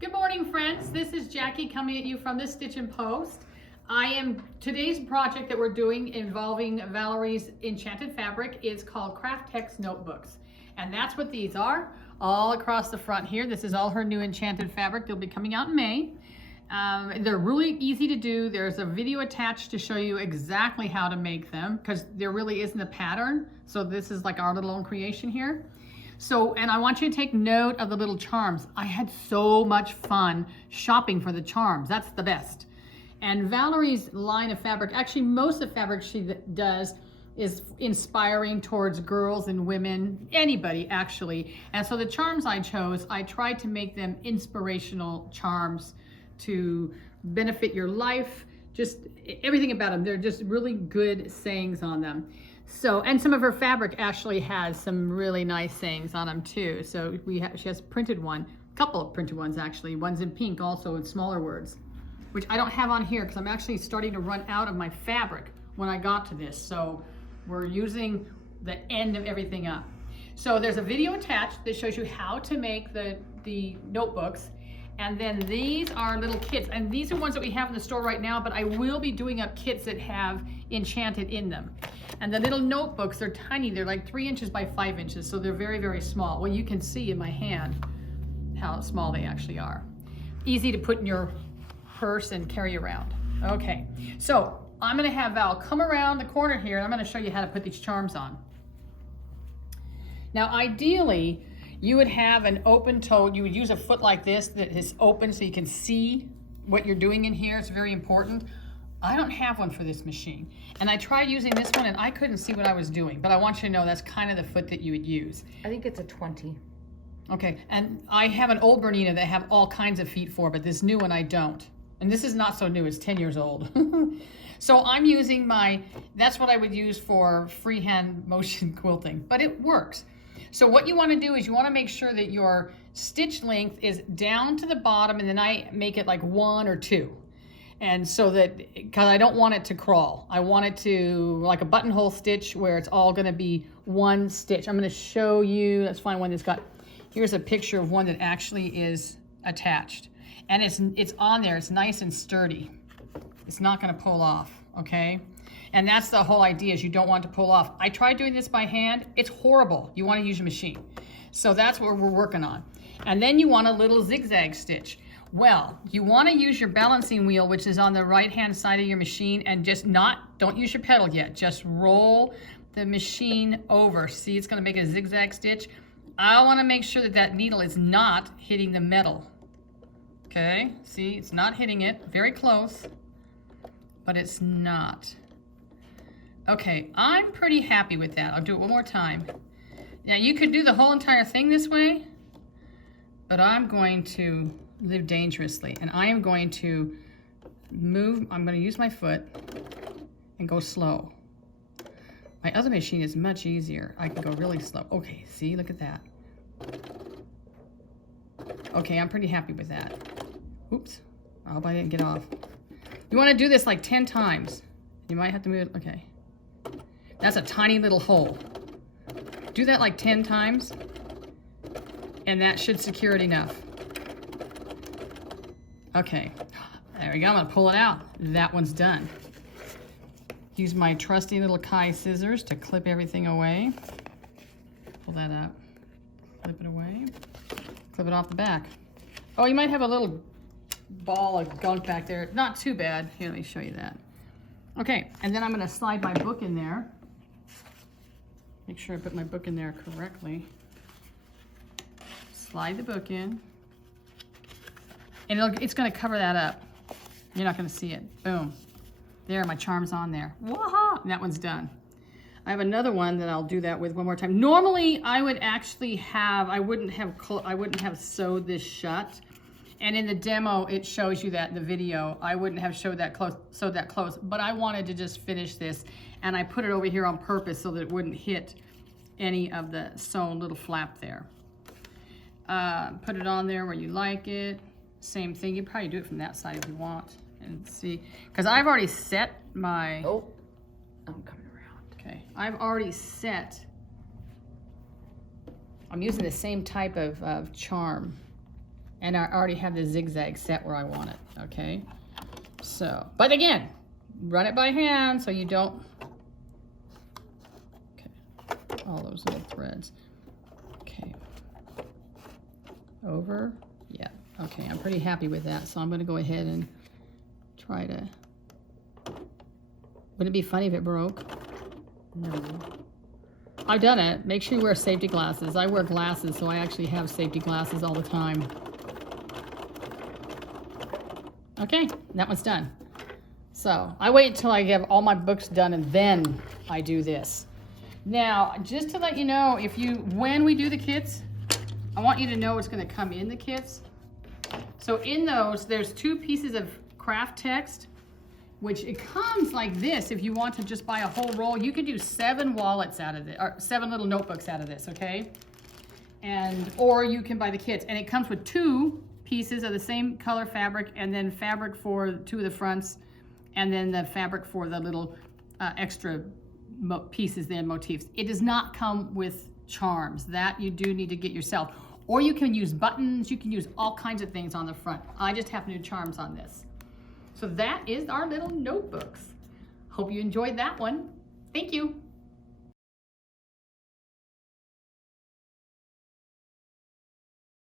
Good morning, friends. This is Jackie coming at you from the Stitchin Post. Today's project that we're doing involving Valori's Enchanted fabric is called kraft-tex notebooks. And that's what these are, all across the front here. This is all her new Enchanted fabric. They'll be coming out in May. They're really easy to do. There's a video attached to show you exactly how to make them because there really isn't a pattern. So this is like our little own creation here. So, and I want you to take note of the little charms. I had so much fun shopping for the charms. That's the best. And Valori's line of fabric, actually most of the fabric she does is inspiring towards girls and women, anybody actually. And so the charms I chose, I tried to make them inspirational charms to benefit your life, just everything about them. They're just really good sayings on them. So, and some of her fabric actually has some really nice sayings on them too. So she has printed one, a couple of printed ones actually. One's in pink also in smaller words, which I don't have on here because I'm actually starting to run out of my fabric when I got to this. So we're using the end of everything up. So there's a video attached that shows you how to make the notebooks. And then these are little kits, and these are ones that we have in the store right now, but I will be doing up kits that have Enchanted in them. And the little notebooks, they're tiny. They're like 3 inches by 5 inches, so they're very, very small. Well, you can see in my hand how small they actually are. Easy to put in your purse and carry around. Okay, so I'm gonna have Val come around the corner here, and I'm gonna show you how to put these charms on. Now, ideally, you would have an open toe. You would use a foot like this that is open so you can see what you're doing in here. It's very important. I don't have one for this machine. And I tried using this one and I couldn't see what I was doing, but I want you to know that's kind of the foot that you would use. I think it's a 20. Okay, and I have an old Bernina that I have all kinds of feet for, but this new one I don't. And this is not so new, it's 10 years old. So I'm using that's what I would use for freehand motion quilting, but it works. So what you want to do is you want to make sure that your stitch length is down to the bottom, and then I make it like 1 or 2. And so that, because I don't want it to crawl. I want it to, like a buttonhole stitch where it's all going to be one stitch. I'm going to show you, let's find one that's got, here's a picture of one that actually is attached. And it's on there, it's nice and sturdy. It's not going to pull off, okay? And that's the whole idea, is you don't want to pull off. I tried doing this by hand. It's horrible. You want to use your machine. So that's what we're working on. And then you want a little zigzag stitch. Well, you want to use your balancing wheel, which is on the right-hand side of your machine, and don't use your pedal yet. Just roll the machine over. See, it's going to make a zigzag stitch. I want to make sure that that needle is not hitting the metal. Okay, see, it's not hitting it. Very close, but it's not. Okay, I'm pretty happy with that. I'll do it one more time. Now you could do the whole entire thing this way, but I'm going to live dangerously, and I am going to I'm going to use my foot and go slow. My other machine is much easier. I can go really slow. Okay, see, look at that. Okay, I'm pretty happy with that. Oops, I hope I didn't get off. You want to do this like 10 times. You might have to move it, okay. That's a tiny little hole. Do that like 10 times, and that should secure it enough. Okay, there we go. I'm gonna pull it out. That one's done. Use my trusty little Kai scissors to clip everything away. Pull that out, clip it away, clip it off the back. Oh, you might have a little ball of gunk back there. Not too bad. Here, let me show you that. Okay, and then I'm gonna slide my book in there. Make sure I put my book in there correctly. Slide the book in. And it's gonna cover that up. You're not gonna see it. Boom. There, my charm's on there. Waha! And that one's done. I have another one that I'll do that with one more time. Normally, I would actually I wouldn't have sewed this shut. And in the demo, it shows you that in the video. I wouldn't have sewed that close, but I wanted to just finish this, and I put it over here on purpose so that it wouldn't hit any of the sewn little flap there. Put it on there where you like it. Same thing, you probably do it from that side if you want. And see, because I've already set my... Oh, I'm coming around. Okay, I've already I'm using the same type of charm. And I already have the zigzag set where I want it, okay? So, but again, run it by hand so you don't, okay, all those little threads. Okay, over, yeah, okay, I'm pretty happy with that. So I'm gonna go ahead and try to, wouldn't it be funny if it broke? No. I've done it. Make sure you wear safety glasses. I wear glasses, so I actually have safety glasses all the time. Okay, that one's done. So I wait until I have all my books done and then I do this. Now, just to let you know, when we do the kits, I want you to know what's gonna come in the kits. So in those, there's 2 pieces of kraft-tex, which it comes like this. If you want to just buy a whole roll, you can do 7 wallets out of it, or 7 little notebooks out of this, okay? Or you can buy the kits, and it comes with 2 pieces of the same color fabric, and then fabric for 2 of the fronts, and then the fabric for the little extra pieces there, motifs. It does not come with charms. That you do need to get yourself. Or you can use buttons, you can use all kinds of things on the front. I just happen to do charms on this. So that is our little notebooks. Hope you enjoyed that one. Thank you.